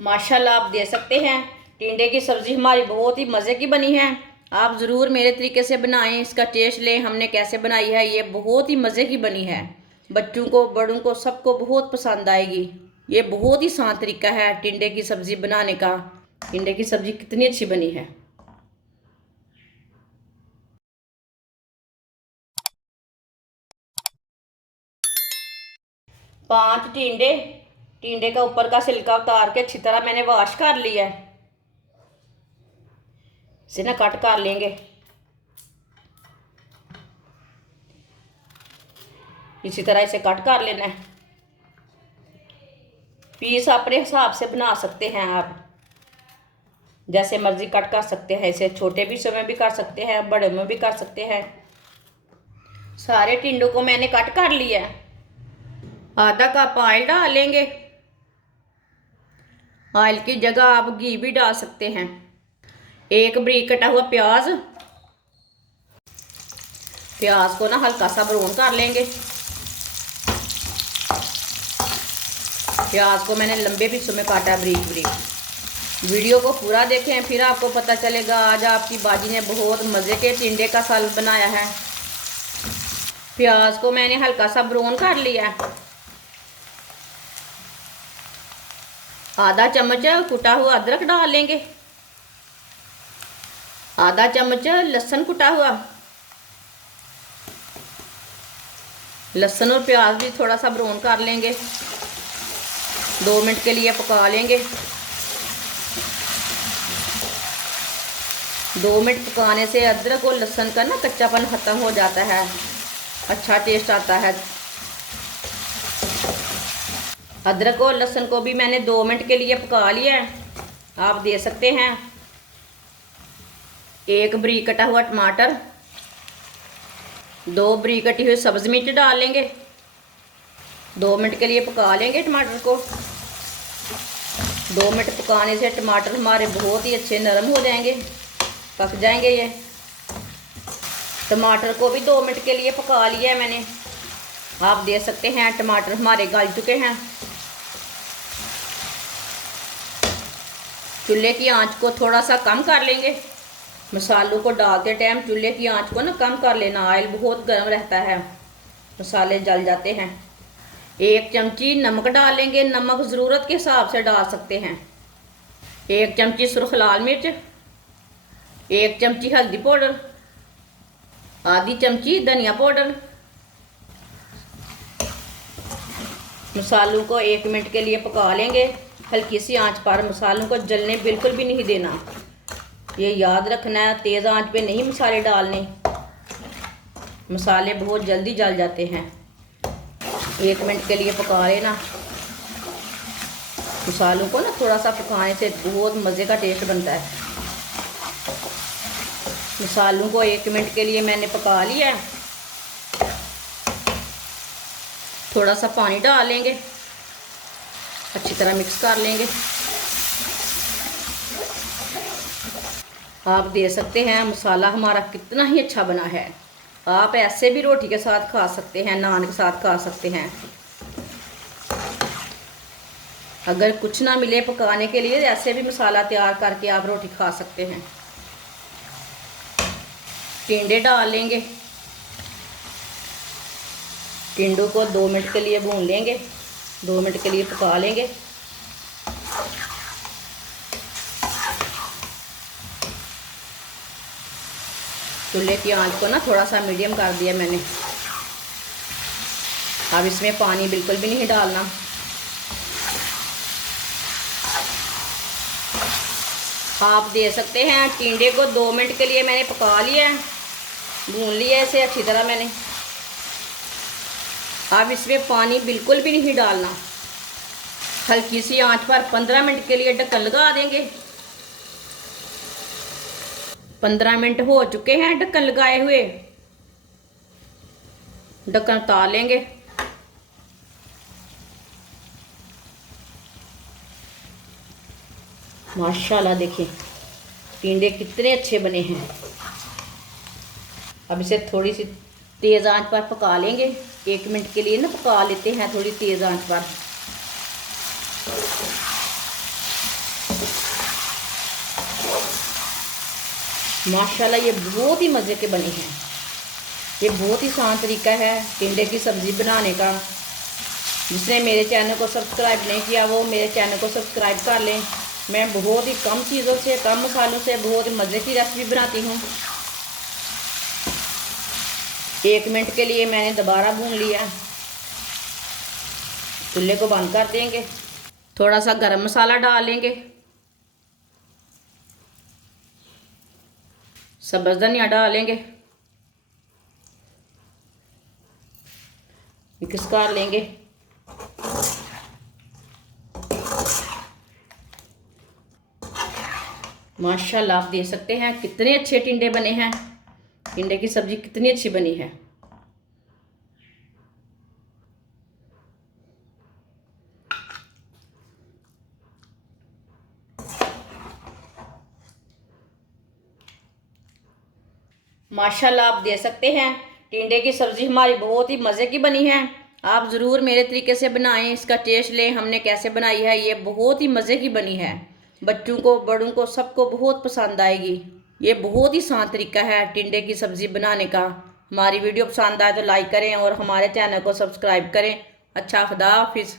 माशाल्लाह आप दे सकते हैं। टिंडे की सब्ज़ी हमारी बहुत ही मज़े की बनी है। आप ज़रूर मेरे तरीके से बनाएं, इसका टेस्ट लें हमने कैसे बनाई है। ये बहुत ही मज़े की बनी है, बच्चों को बड़ों को सबको बहुत पसंद आएगी। ये बहुत ही आसान तरीका है टिंडे की सब्ज़ी बनाने का। टिंडे की सब्ज़ी कितनी अच्छी बनी है। पांच टिंडे, टिंडे का ऊपर का छिलका उतार के अच्छी तरह मैंने वॉश कर लिया है। इसे ना कट कर लेंगे। इसी तरह इसे कट कर लेना है। पीस अपने हिसाब से बना सकते हैं आप, जैसे मर्जी कट कर सकते हैं। इसे छोटे पीसों में भी कर सकते हैं, बड़े में भी कर सकते हैं। सारे टिंडों को मैंने कट कर लिया है। आधा कप ऑयल डालेंगे। ऑयल की जगह आप घी भी डाल सकते हैं। एक बारीक कटा हुआ प्याज, प्याज को ना हल्का सा ब्राउन कर लेंगे। प्याज को मैंने लंबे पीसों में काटा है, बारीक बारीक। वीडियो को पूरा देखें, फिर आपको पता चलेगा। आज आपकी बाजी ने बहुत मज़े के टिंडे का सालन बनाया है। प्याज को मैंने हल्का सा ब्राउन कर लिया है। आधा चम्मच कुटा हुआ अदरक डाल लेंगे। आधा चम्मच लहसुन कुटा हुआ। लहसुन और प्याज भी थोड़ा सा ब्राउन कर लेंगे। 2 मिनट के लिए पका लेंगे। 2 मिनट पकाने से अदरक और लहसुन का ना कच्चापन ख़त्म हो जाता है, अच्छा टेस्ट आता है। अदरक और लहसुन को भी मैंने 2 मिनट के लिए पका लिया है। आप दे सकते हैं। एक बारीक कटा हुआ टमाटर, 2 बारीक कटी हुई सब्ज़ मिर्च डाल लेंगे। 2 मिनट के लिए पका लेंगे टमाटर को। 2 मिनट पकाने से टमाटर हमारे बहुत ही अच्छे नरम हो जाएंगे, पक जाएंगे ये। टमाटर को भी 2 मिनट के लिए पका लिया है मैंने। आप दे सकते हैं। टमाटर हमारे गल चुके हैं। चूल्हे की आंच को थोड़ा सा कम कर लेंगे। मसालों को डालते टाइम चूल्हे की आंच को ना कम कर लेना, ऑयल बहुत गर्म रहता है, मसाले जल जाते हैं। 1 चमची नमक डालेंगे। नमक ज़रूरत के हिसाब से डाल सकते हैं। 1 चमची सुर्ख लाल मिर्च, 1 चमची हल्दी पाउडर, आधी चमची धनिया पाउडर। मसालों को 1 मिनट के लिए पका लेंगे हल्की सी आंच पर। मसालों को जलने बिल्कुल भी नहीं देना, ये याद रखना है। तेज़ आंच पे नहीं मसाले डालने, मसाले बहुत जल्दी जल जाते हैं। 1 मिनट के लिए पका लेना। मसालों को ना थोड़ा सा पकाने से बहुत मज़े का टेस्ट बनता है। मसालों को 1 मिनट के लिए मैंने पका लिया है। थोड़ा सा पानी डालेंगे, अच्छी तरह मिक्स कर लेंगे। आप दे सकते हैं। मसाला हमारा कितना ही अच्छा बना है। आप ऐसे भी रोटी के साथ खा सकते हैं, नान के साथ खा सकते हैं। अगर कुछ ना मिले पकाने के लिए, ऐसे भी मसाला तैयार करके आप रोटी खा सकते हैं। टिंडे डाल लेंगे। टिंडों को 2 मिनट के लिए भून लेंगे, 2 मिनट के लिए पका लेंगे। चूल्हे की आंच को ना थोड़ा सा मीडियम कर दिया मैंने। अब इसमें पानी बिल्कुल भी नहीं डालना। आप दे सकते हैं। टिंडे को 2 मिनट के लिए मैंने पका लिया है, भून लिया इसे अच्छी तरह मैंने। अब इसमें पानी बिल्कुल भी नहीं डालना। हल्की सी आंच पर 15 मिनट के लिए ढक्कन लगा देंगे। 15 मिनट हो चुके हैं ढक्कन लगाए हुए। ढक्कन उतार लेंगे। माशाल्लाह देखिए टिंडे कितने अच्छे बने हैं। अब इसे थोड़ी सी तेज़ आंच पर पका लेंगे। 1 मिनट के लिए ना पका लेते हैं थोड़ी तेज़ आंच पर। माशाल्लाह ये बहुत ही मज़े के बने हैं। ये बहुत ही आसान तरीका है टिंडे की सब्ज़ी बनाने का। जिसने मेरे चैनल को सब्सक्राइब नहीं किया वो मेरे चैनल को सब्सक्राइब कर लें। मैं बहुत ही कम चीज़ों से, कम मसालों से बहुत ही मज़े की रेसिपी बनाती हूँ। 1 मिनट के लिए मैंने दोबारा भून लिया। चूल्हे को बंद कर देंगे। थोड़ा सा गरम मसाला डाल लेंगे, सब्ज़ धनिया डालेंगे, मिक्स कर लेंगे। माशाल्लाह आप देख सकते हैं कितने अच्छे टिंडे बने हैं। टिंडे की सब्ज़ी कितनी अच्छी बनी है। माशाल्लाह आप देख सकते हैं टिंडे की सब्ज़ी हमारी बहुत ही मज़े की बनी है। आप ज़रूर मेरे तरीके से बनाएं, इसका टेस्ट लें हमने कैसे बनाई है। ये बहुत ही मज़े की बनी है। बच्चों को, बड़ों को, सबको बहुत पसंद आएगी। ये बहुत ही आसान तरीका है टिंडे की सब्ज़ी बनाने का। हमारी वीडियो पसंद आए तो लाइक करें और हमारे चैनल को सब्सक्राइब करें। अच्छा, खुदा हाफिज़।